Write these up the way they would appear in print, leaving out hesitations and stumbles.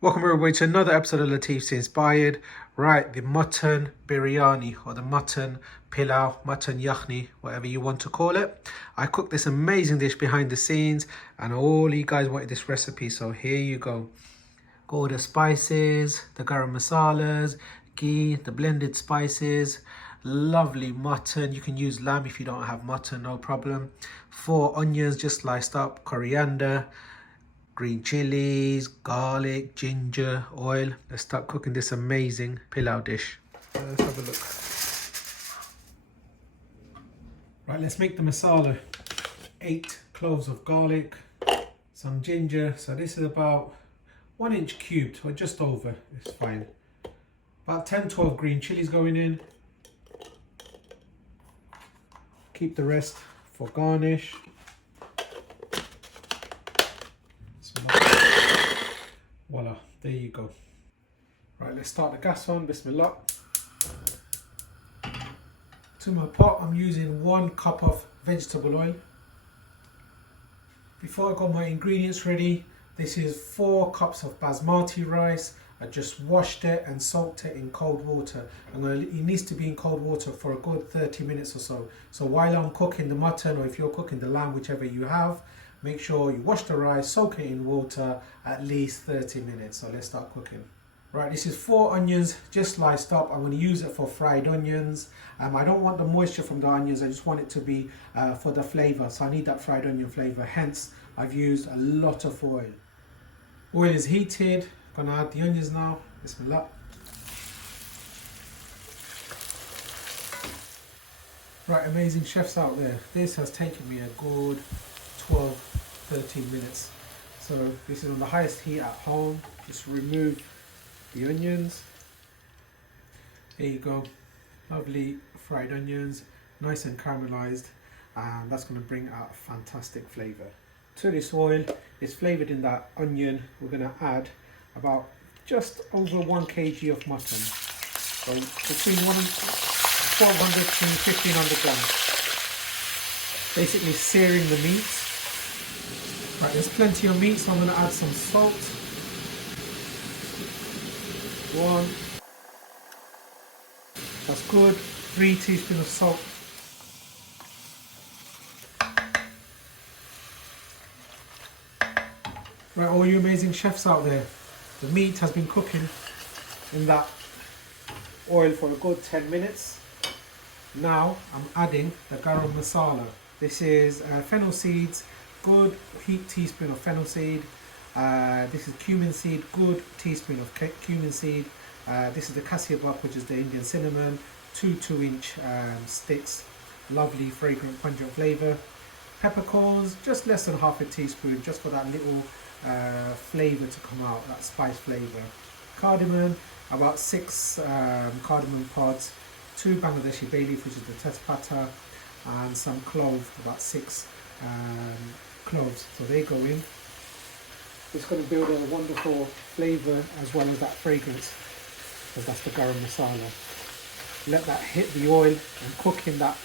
Welcome everybody to another episode of Latif's Inspired. Right, the mutton biryani or the mutton pilau, mutton yakhni, whatever you want to call it. I cooked this amazing dish behind the scenes and all you guys wanted this recipe, so here you go. Got all the spices, the garam masalas, ghee, the blended spices, lovely mutton. You can use lamb if you don't have mutton, no problem. 4 onions just sliced up, coriander, green chilies, garlic, ginger, oil. Let's start cooking this amazing pilau dish. Let's have a look. Right, let's make the masala. 8 cloves of garlic, some ginger. So this is about 1 inch cubed, or just over, it's fine. About 10-12 green chilies going in. Keep the rest for garnish. Voila, there you go. Right, let's start the gas on. Bismillah. To my pot, I'm using 1 cup of vegetable oil. Before I got my ingredients ready, this is 4 cups of basmati rice. I just washed it and soaked it in cold water. It needs to be in cold water for a good 30 minutes or so. So while I'm cooking the mutton, or if you're cooking the lamb, whichever you have, make sure you wash the rice, soak it in water at least 30 minutes. So let's start cooking. Right, this is 4 onions just sliced up. I'm going to use it for fried onions. I don't want the moisture from the onions, I just want it to be for the flavour. So I need that fried onion flavour, hence I've used a lot of oil. Oil is heated. I'm going to add the onions now. Bismillah. Right, amazing chefs out there. This has taken me a good 12-13 minutes. So this is on the highest heat at home. Just remove the onions. There you go. Lovely fried onions, nice and caramelized, and that's going to bring out a fantastic flavor. To this oil, it's flavored in that onion. We're going to add about just over 1 kg of mutton. So between 1200 to 1500 grams. Basically searing the meat. Right, there's plenty of meat, so I'm going to add some salt. 1. That's good. 3 teaspoons of salt. Right, all you amazing chefs out there, the meat has been cooking in that oil for a good 10 minutes. Now I'm adding the garam masala. This is fennel seeds, good heaped teaspoon of fennel seed. This is cumin seed, good teaspoon of cumin seed. This is the cassia bark, which is the Indian cinnamon. 2 2-inch sticks, lovely fragrant pungent flavour. Peppercorns, just less than half a teaspoon, just for that little flavour to come out, that spice flavour. Cardamon, about 6 cardamom pods. 2 Bangladeshi bay leaf, which is the tejpata, and some clove, about 6 cloves. So they go in. It's going to build a wonderful flavour as well as that fragrance, because that's the garam masala. Let that hit the oil and cook in that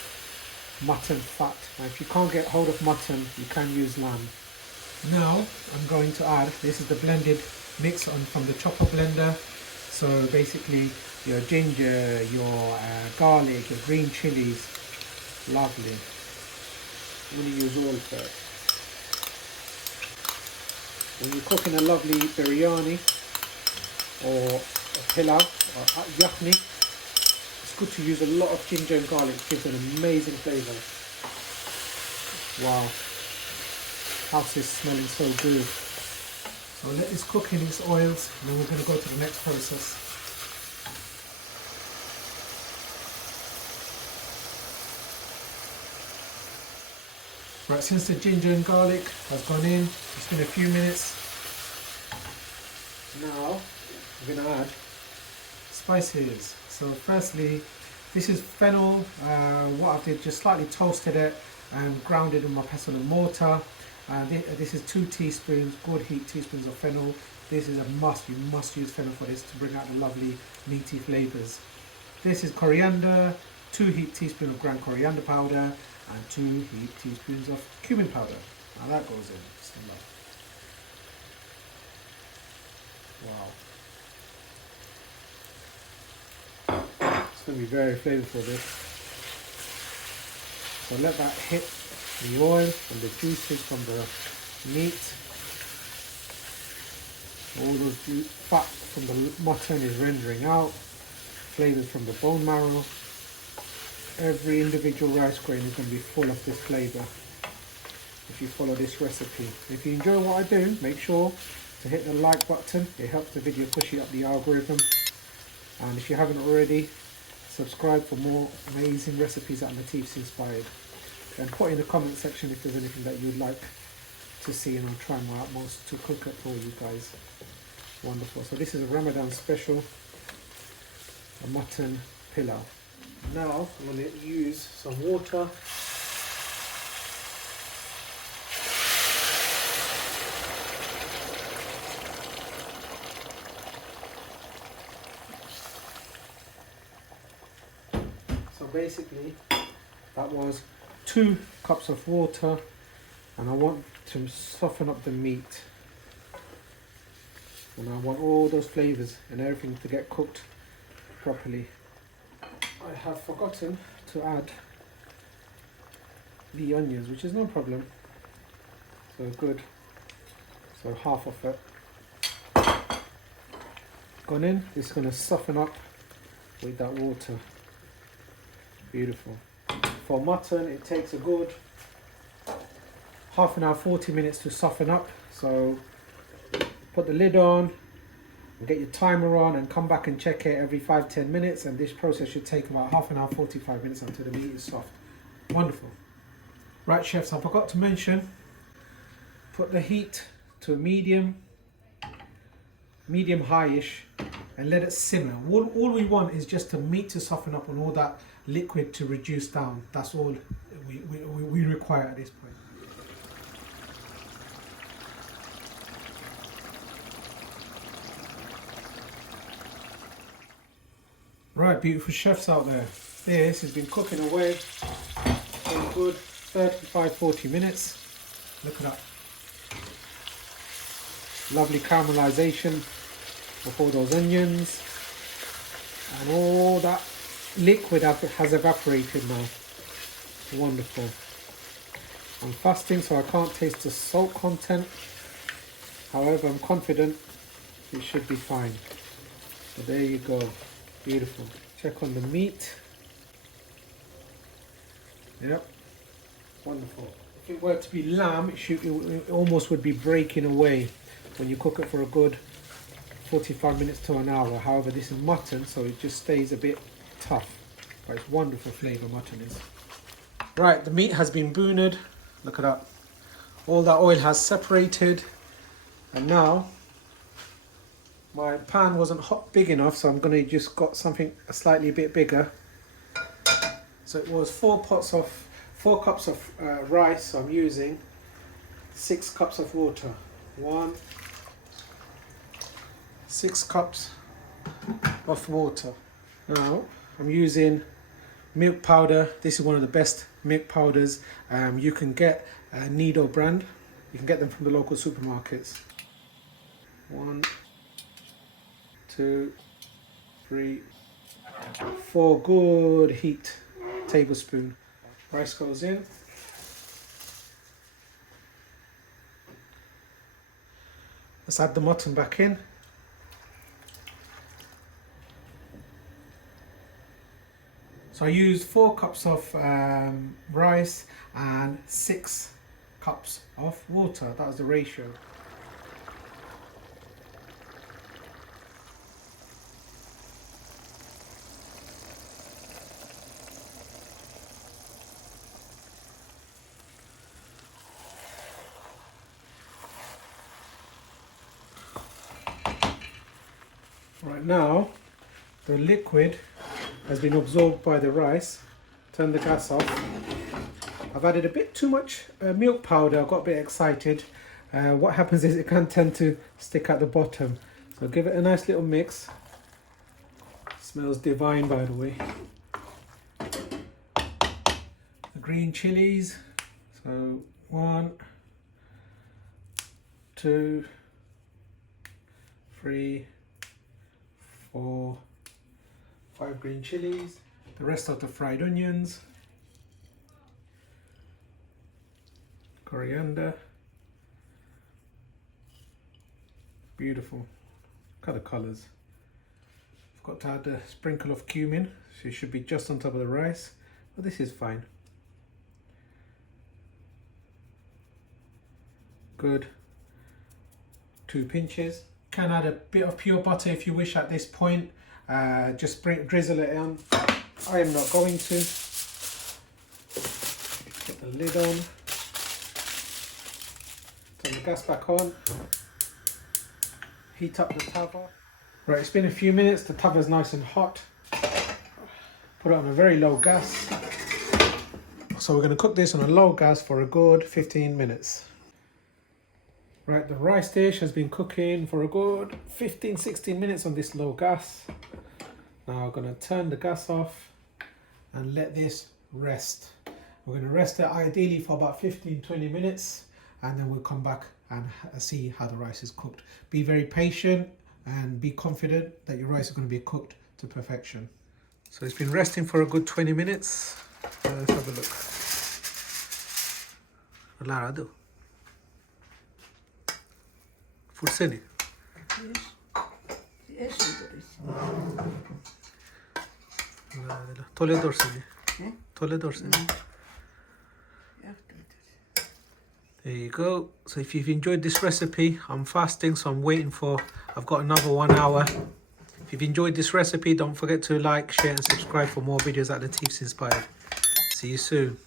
mutton fat. Now if you can't get hold of mutton, you can use lamb. Now I'm going to add, this is the blended mix from the chopper blender. So basically your ginger, your garlic, your green chilies. Lovely. I'm going to use oil first. When you're cooking a lovely biryani or a pilau or yakhni, it's good to use a lot of ginger and garlic. It gives an amazing flavour. Wow, house is smelling so good. So let this cook in its oils, and then we're going to go to the next process. Right, since the ginger and garlic has gone in, it's been a few minutes. Now we're going to add spices. So firstly, this is fennel. What I did, just slightly toasted it and ground it in my pestle and mortar. This is 2 teaspoons, good heat teaspoons of fennel. This is a must. You must use fennel for this to bring out the lovely meaty flavours. This is coriander, 2 heaped teaspoons of ground coriander powder, and 2 heaped teaspoons of cumin powder. Now that goes in. Wow. It's going to be very flavorful, this. So let that hit the oil and the juices from the meat. All those fat from the mutton is rendering out. Flavors from the bone marrow. Every individual rice grain is going to be full of this flavour if you follow this recipe. If you enjoy what I do, make sure to hit the like button. It helps the video push it up the algorithm. And if you haven't already, subscribe for more amazing recipes that Latif's inspired. And put in the comment section if there's anything that you'd like to see, and I'll try my utmost to cook it for you guys. Wonderful. So this is a Ramadan special, a mutton pilau. Now I'm going to use some water. So basically that was 2 cups of water, and I want to soften up the meat, and I want all those flavours and everything to get cooked properly. I have forgotten to add the onions, which is no problem, so good. So half of it gone in. It's going to soften up with that water. Beautiful. For mutton, it takes a good half an hour, 40 minutes to soften up. So put the lid on and get your timer on and come back and check it every 5-10 minutes, and this process should take about half an hour, 45 minutes until the meat is soft. Wonderful. Right, chefs, I forgot to mention, put the heat to a medium high-ish, and let it simmer. All we want is just the meat to soften up and all that liquid to reduce down. That's all we require at this point. Right, beautiful chefs out there. This has been cooking away for a good 35-40 minutes. Look at that. Lovely caramelization of all those onions, and all that liquid has evaporated now. Wonderful. I'm fasting, so I can't taste the salt content. However, I'm confident it should be fine. So there you go. Beautiful. Check on the meat. Yep. Wonderful. If it were to be lamb, it almost would be breaking away when you cook it for a good 45 minutes to an hour. However, this is mutton, so it just stays a bit tough. But it's wonderful flavour, mutton is. Right, the meat has been buned. Look at that. All that oil has separated. And now, my pan wasn't big enough, so I'm going to just got something slightly a bit bigger. So it was 4 cups of rice, so I'm using 6 cups of water. 6 cups of water. Now I'm using milk powder. This is one of the best milk powders you can get. Nido brand. You can get them from the local supermarkets. 1, 2, 3, 4. Good heat. Tablespoon. Rice goes in. Let's add the mutton back in. So I used 4 cups of rice and 6 cups of water. That was the ratio. Right now, the liquid has been absorbed by the rice. Turn the gas off. I've added a bit too much milk powder. I got a bit excited. What happens is it can tend to stick at the bottom. So give it a nice little mix. Smells divine, by the way. The green chilies. So 1, 2, 3, 4, 5 green chilies, the rest of the fried onions, coriander. Beautiful. Look at the colours. I've got to add a sprinkle of cumin, so it should be just on top of the rice, but this is fine. Good. 2 pinches. Can add a bit of pure butter if you wish at this point. Just drizzle it on. I am not going to. Put the lid on. Turn the gas back on. Heat up the tava. Right, it's been a few minutes. The tava is nice and hot. Put it on a very low gas. So we're going to cook this on a low gas for a good 15 minutes. Right, the rice dish has been cooking for a good 15-16 minutes on this low gas. Now I'm going to turn the gas off and let this rest. We're going to rest it ideally for about 15-20 minutes, and then we'll come back and see how the rice is cooked. Be very patient and be confident that your rice is going to be cooked to perfection. So it's been resting for a good 20 minutes. Let's have a look. Lara do. Furseni. Tole dorseni. Tole dorseni. There you go. So if you've enjoyed this recipe, I'm fasting, so I'm waiting for, I've got another 1 hour. If you've enjoyed this recipe, don't forget to like, share and subscribe for more videos at Latif's Inspired. See you soon.